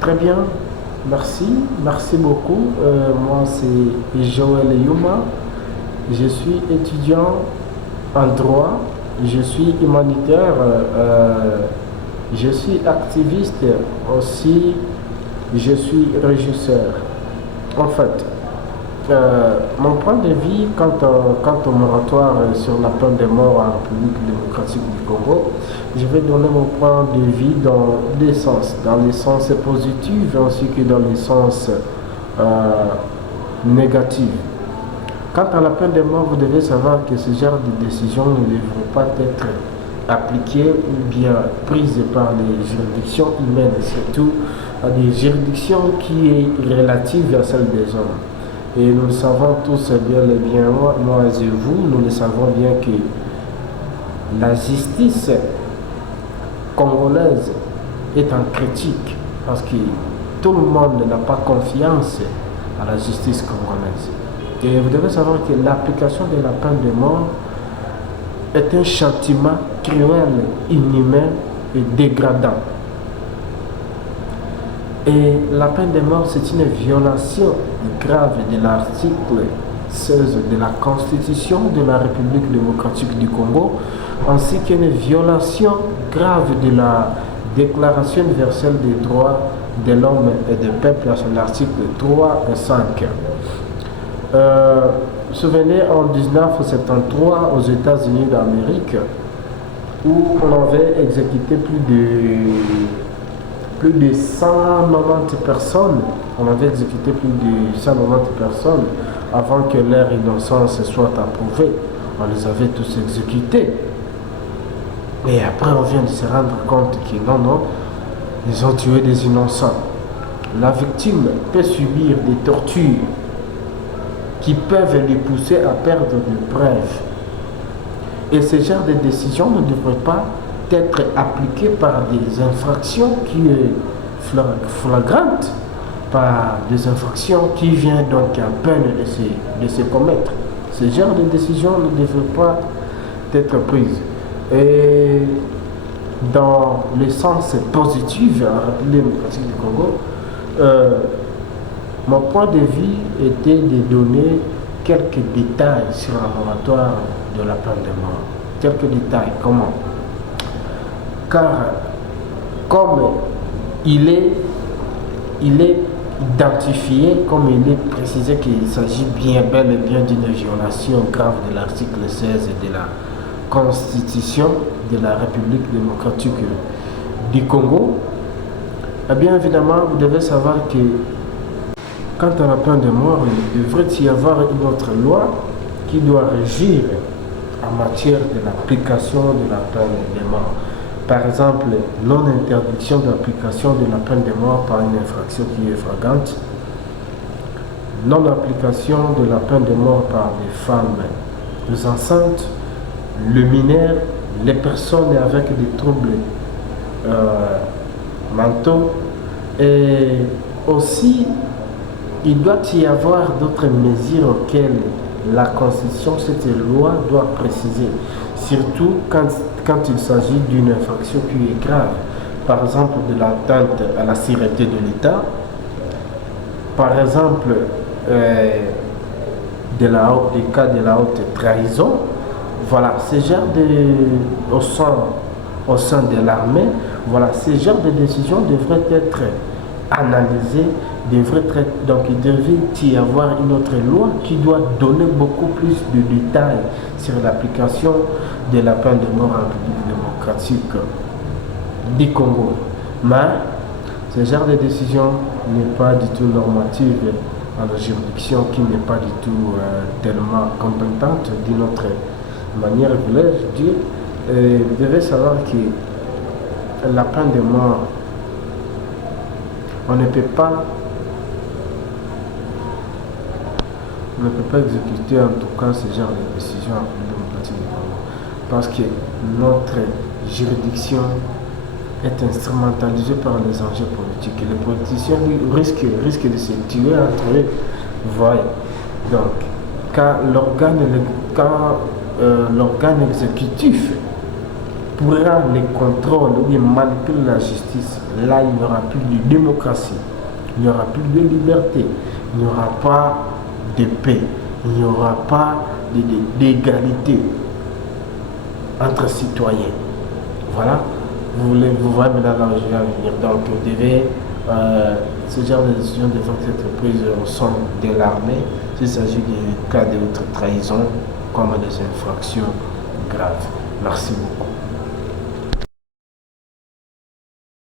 Très bien, merci, merci beaucoup. Moi, c'est Joël Yuma. Je suis étudiant en droit, je suis humanitaire, je suis activiste aussi, je suis régisseur. En fait, mon point de vue quant au moratoire sur la peine de mort en République démocratique du Congo, je vais donner mon point de vue dans deux sens, dans le sens positif ainsi que dans le sens négatif. Quant à la peine de mort, vous devez savoir que ce genre de décision ne devrait pas être appliquée ou bien prise par les juridictions humaines, surtout à des juridictions qui est relative à celle des hommes. Et nous le savons tous bien et bien, moi et vous, nous le savons bien que la justice congolaise est en critique parce que tout le monde n'a pas confiance à la justice congolaise. Et vous devez savoir que l'application de la peine de mort est un châtiment cruel, inhumain et dégradant. Et la peine de mort, c'est une violation grave de l'article 16 de la Constitution de la République démocratique du Congo, ainsi qu'une violation grave de la Déclaration universelle des droits de l'homme et du peuple à son article 3 et 5. Souvenez en 1973 aux États-Unis d'Amérique où on avait exécuté plus de 190 personnes. On avait exécuté plus de 190 personnes avant que leur innocence soit approuvée. On les avait tous exécutés. Et après, on vient de se rendre compte que non, ils ont tué des innocents. La victime peut subir des tortures qui peuvent les pousser à perdre des preuves. Et ce genre de décision ne devrait pas être appliquée par des infractions qui sont flagrantes, par des infractions qui viennent donc à peine de se commettre. Ce genre de décision ne devrait pas être prise. Et dans le sens positif à la République démocratique du Congo, mon point de vue était de donner quelques détails sur un moratoire de la peine de mort. Quelques détails, comment? Car comme il est identifié, comme il est précisé qu'il s'agit bel et bien d'une violation grave de l'article 16 de la Constitution de la République démocratique du Congo, eh bien évidemment, vous devez savoir que quant à la peine de mort, il devrait y avoir une autre loi qui doit régir en matière de l'application de la peine de mort. Par exemple, non-interdiction d'application de la peine de mort par une infraction qui est flagrante, non-application de la peine de mort par des femmes, les enceintes, le mineur, les personnes avec des troubles mentaux, et aussi il doit y avoir d'autres mesures auxquelles la Constitution, cette loi doit préciser, surtout quand il s'agit d'une infraction qui est grave, par exemple de l'atteinte à la sûreté de l'État, par exemple des cas de la haute trahison. Voilà, ce genre au sein de l'armée, voilà, ce genre de décisions devraient être analysées, donc il devait y avoir une autre loi qui doit donner beaucoup plus de détails sur l'application de la peine de mort en République démocratique du Congo. Mais ce genre de décision n'est pas du tout normative à la juridiction qui n'est pas du tout tellement compétente d'une autre manière, voulais-je dire. Vous devez savoir que la peine de mort, on ne peut pas exécuter en tout cas ce genre de décision en République démocratique du Congo parce que notre juridiction est instrumentalisée par les enjeux politiques et les politiciens risquent de se tuer entre eux. Voyez. Donc, quand l'organe exécutif prend les contrôles ou bien manipule la justice, là il n'y aura plus de démocratie, il n'y aura plus de liberté, il n'y aura pas de paix, il n'y aura pas d'égalité entre citoyens. Voilà, vous voyez maintenant là où je vais en venir. Donc vous devez, ce genre de décisions devront être prises au sein de l'armée s'il s'agit de cas de haute trahison comme des infractions graves. Merci beaucoup.